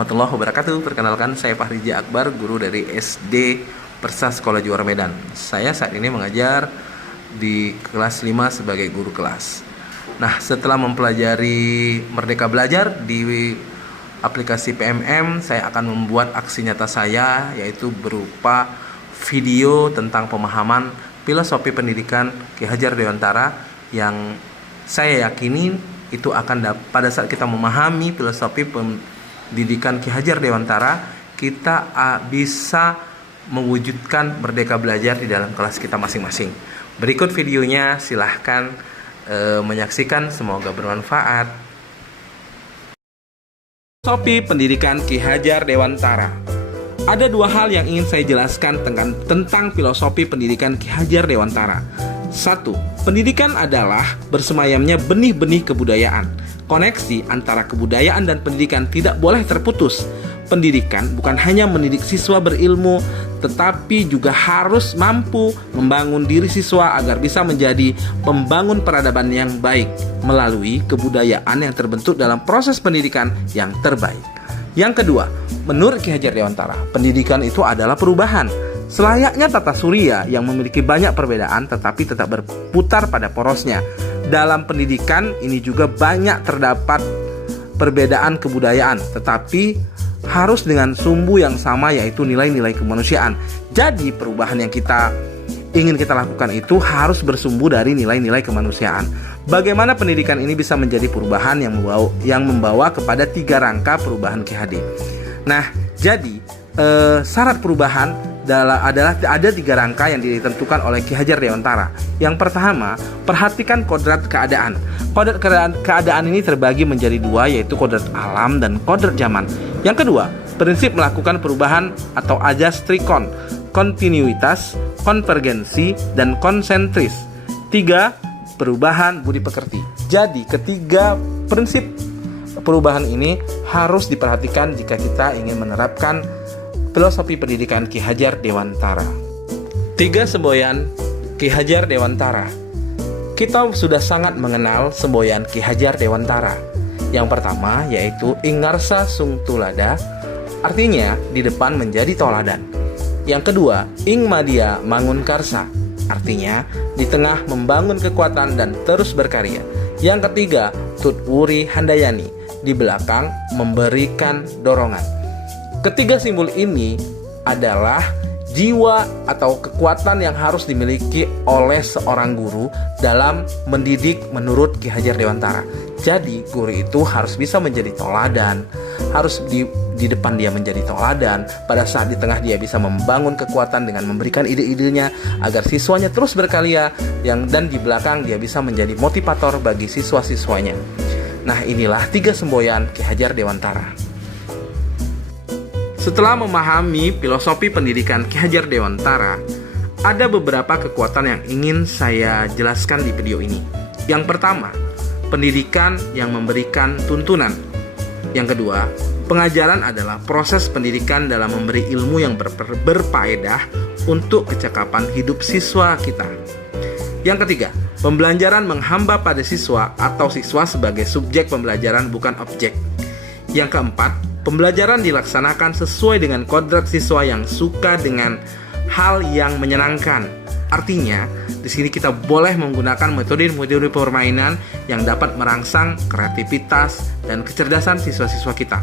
Warahmatullahi wabarakatuh. Perkenalkan, saya Fahrija Akbar, guru dari SD Persa Sekolah Juara Medan. Saya saat ini mengajar di kelas 5 sebagai guru kelas. Nah, setelah mempelajari Merdeka Belajar di aplikasi PMM, saya akan membuat aksi nyata saya, yaitu berupa video tentang pemahaman filosofi pendidikan Ki Hajar Dewantara yang saya yakini itu akan pada saat kita memahami filosofi pendidikan Ki Hajar Dewantara, kita bisa mewujudkan Merdeka Belajar di dalam kelas kita masing-masing. Berikut videonya, silahkan menyaksikan, semoga bermanfaat. Filosofi pendidikan Ki Hajar Dewantara. Ada dua hal yang ingin saya jelaskan tentang filosofi pendidikan Ki Hajar Dewantara. 1. Pendidikan adalah bersemayamnya benih-benih kebudayaan. Koneksi antara kebudayaan dan pendidikan tidak boleh terputus. Pendidikan bukan hanya mendidik siswa berilmu, tetapi juga harus mampu membangun diri siswa agar bisa menjadi pembangun peradaban yang baik melalui kebudayaan yang terbentuk dalam proses pendidikan yang terbaik. Yang kedua, menurut Ki Hajar Dewantara, pendidikan itu adalah perubahan. Selayaknya tata surya yang memiliki banyak perbedaan tetapi tetap berputar pada porosnya. Dalam pendidikan ini juga banyak terdapat perbedaan kebudayaan, tetapi harus dengan sumbu yang sama, yaitu nilai-nilai kemanusiaan. Jadi perubahan yang ingin kita lakukan itu harus bersumbu dari nilai-nilai kemanusiaan. Bagaimana pendidikan ini bisa menjadi perubahan yang membawa kepada 3 rangka perubahan KHD. Nah, jadi syarat perubahan adalah ada 3 rangka yang ditentukan oleh Ki Hajar Dewantara. Yang pertama, perhatikan kodrat keadaan. Kodrat keadaan ini terbagi menjadi 2, yaitu kodrat alam dan kodrat zaman. Yang kedua, prinsip melakukan perubahan atau ajas trikon, kontinuitas, konvergensi, dan konsentris. 3, perubahan budi pekerti. Jadi ketiga prinsip perubahan ini harus diperhatikan jika kita ingin menerapkan filosofi pendidikan Ki Hajar Dewantara. 3 semboyan Ki Hajar Dewantara. Kita sudah sangat mengenal semboyan Ki Hajar Dewantara. Yang pertama yaitu Ingarsa Sung Tulada, artinya di depan menjadi toladan. Yang kedua, Ing Madia Mangun Karsa, artinya di tengah membangun kekuatan dan terus berkarya. Yang ketiga, Tut Wuri Handayani, di belakang memberikan dorongan. Ketiga simbol ini adalah jiwa atau kekuatan yang harus dimiliki oleh seorang guru dalam mendidik menurut Ki Hajar Dewantara. Jadi guru itu harus bisa menjadi toladan, harus di depan dia menjadi toladan, pada saat di tengah dia bisa membangun kekuatan dengan memberikan ide-idenya agar siswanya terus berkarya, dan di belakang dia bisa menjadi motivator bagi siswa-siswanya. Nah, inilah 3 semboyan Ki Hajar Dewantara. Setelah memahami filosofi pendidikan Ki Hajar Dewantara, ada beberapa kekuatan yang ingin saya jelaskan di video ini. Yang pertama, pendidikan yang memberikan tuntunan. Yang kedua, pengajaran adalah proses pendidikan dalam memberi ilmu yang berfaedah untuk kecakapan hidup siswa kita. Yang ketiga, pembelajaran menghamba pada siswa atau siswa sebagai subjek pembelajaran bukan objek. Yang keempat, pembelajaran dilaksanakan sesuai dengan kodrat siswa yang suka dengan hal yang menyenangkan. Artinya, di sini kita boleh menggunakan metode-metode permainan yang dapat merangsang kreativitas dan kecerdasan siswa-siswa kita.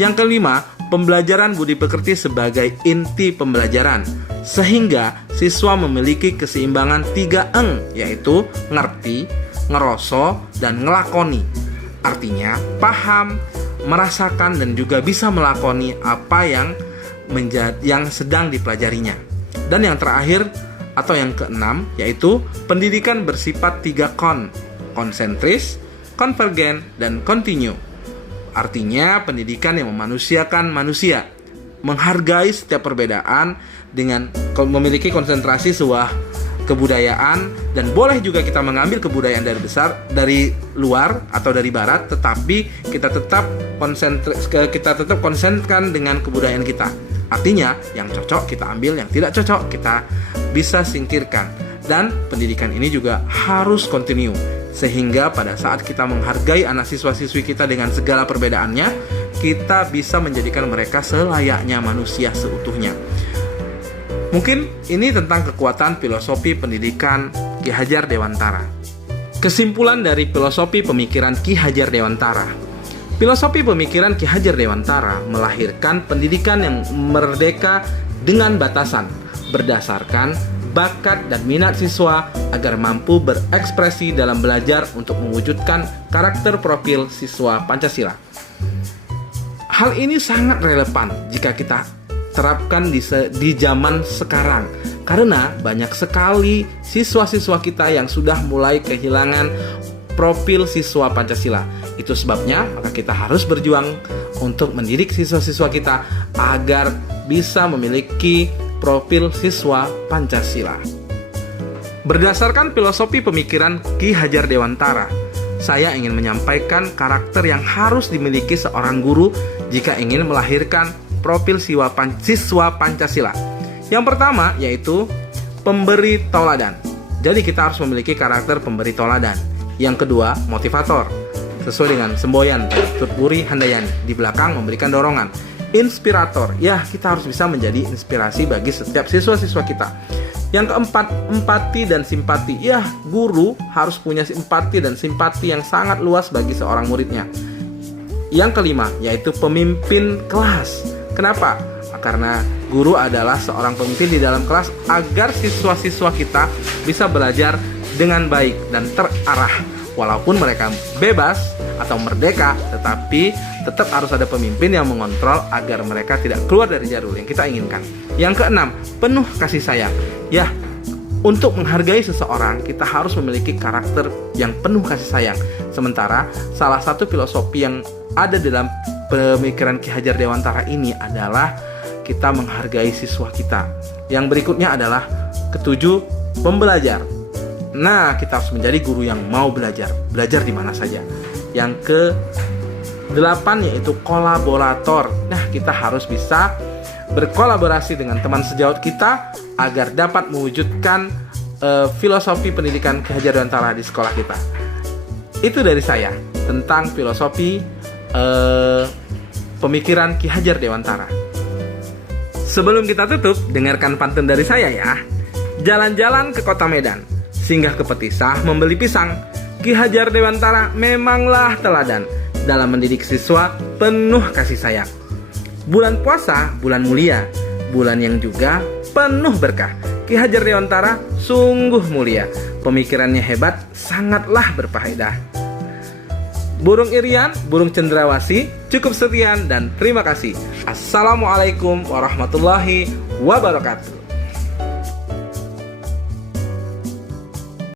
Yang kelima, pembelajaran budi pekerti sebagai inti pembelajaran, sehingga siswa memiliki keseimbangan 3 eng, yaitu ngerti, ngeroso, dan ngelakoni. Artinya, paham, merasakan, dan juga bisa melakoni apa yang sedang dipelajarinya. Dan yang terakhir atau yang keenam yaitu pendidikan bersifat 3 konsentris, konvergen, dan kontinu. Artinya pendidikan yang memanusiakan manusia, menghargai setiap perbedaan dengan memiliki konsentrasi sebuah kebudayaan, dan boleh juga kita mengambil kebudayaan dari luar atau dari barat, tetapi kita tetap konsentrasikan dengan kebudayaan kita. Artinya yang cocok kita ambil, yang tidak cocok kita bisa singkirkan. Dan pendidikan ini juga harus kontinu, sehingga pada saat kita menghargai anak siswa-siswi kita dengan segala perbedaannya, kita bisa menjadikan mereka selayaknya manusia seutuhnya. Mungkin ini tentang kekuatan filosofi pendidikan Ki Hajar Dewantara. Kesimpulan dari filosofi pemikiran Ki Hajar Dewantara. Filosofi pemikiran Ki Hajar Dewantara melahirkan pendidikan yang merdeka dengan batasan, berdasarkan bakat dan minat siswa agar mampu berekspresi dalam belajar untuk mewujudkan karakter profil siswa Pancasila. Hal ini sangat relevan jika kita terapkan di zaman sekarang, karena banyak sekali siswa-siswa kita yang sudah mulai kehilangan profil siswa Pancasila. Itu sebabnya maka kita harus berjuang untuk mendidik siswa-siswa kita agar bisa memiliki profil siswa Pancasila. Berdasarkan filosofi pemikiran Ki Hajar Dewantara, saya ingin menyampaikan karakter yang harus dimiliki seorang guru jika ingin melahirkan profil siswa Pancasila. Yang pertama yaitu pemberi toladan. Jadi kita harus memiliki karakter pemberi toladan. Yang kedua, motivator. Sesuai dengan semboyan Tutpuri Handayani, di belakang memberikan dorongan. Inspirator, ya kita harus bisa menjadi inspirasi bagi setiap siswa-siswa kita. Yang keempat, empati dan simpati. Ya, guru harus punya empati dan simpati yang sangat luas bagi seorang muridnya. Yang kelima, yaitu pemimpin kelas. Kenapa? Karena guru adalah seorang pemimpin di dalam kelas agar siswa-siswa kita bisa belajar dengan baik dan terarah. Walaupun mereka bebas atau merdeka, tetapi tetap harus ada pemimpin yang mengontrol agar mereka tidak keluar dari jalur yang kita inginkan. Yang keenam, penuh kasih sayang. Ya, untuk menghargai seseorang, kita harus memiliki karakter yang penuh kasih sayang. Sementara, salah satu filosofi yang ada dalam pemikiran Ki Hajar Dewantara ini adalah kita menghargai siswa kita. Yang berikutnya adalah ketujuh, pembelajar. Nah, kita harus menjadi guru yang mau belajar di mana saja. Yang ke-8 yaitu kolaborator. Nah, kita harus bisa berkolaborasi dengan teman sejawat kita agar dapat mewujudkan filosofi pendidikan Ki Hajar Dewantara di sekolah kita. Itu dari saya tentang filosofi pemikiran Ki Hajar Dewantara. Sebelum kita tutup, dengarkan pantun dari saya ya. Jalan-jalan ke kota Medan, singgah ke Petisah membeli pisang. Ki Hajar Dewantara memanglah teladan dalam mendidik siswa penuh kasih sayang. Bulan puasa, bulan mulia, bulan yang juga penuh berkah. Ki Hajar Dewantara sungguh mulia, pemikirannya hebat, sangatlah berfaedah. Burung Irian, burung cendrawasih, cukup sekian dan terima kasih. Assalamualaikum warahmatullahi wabarakatuh.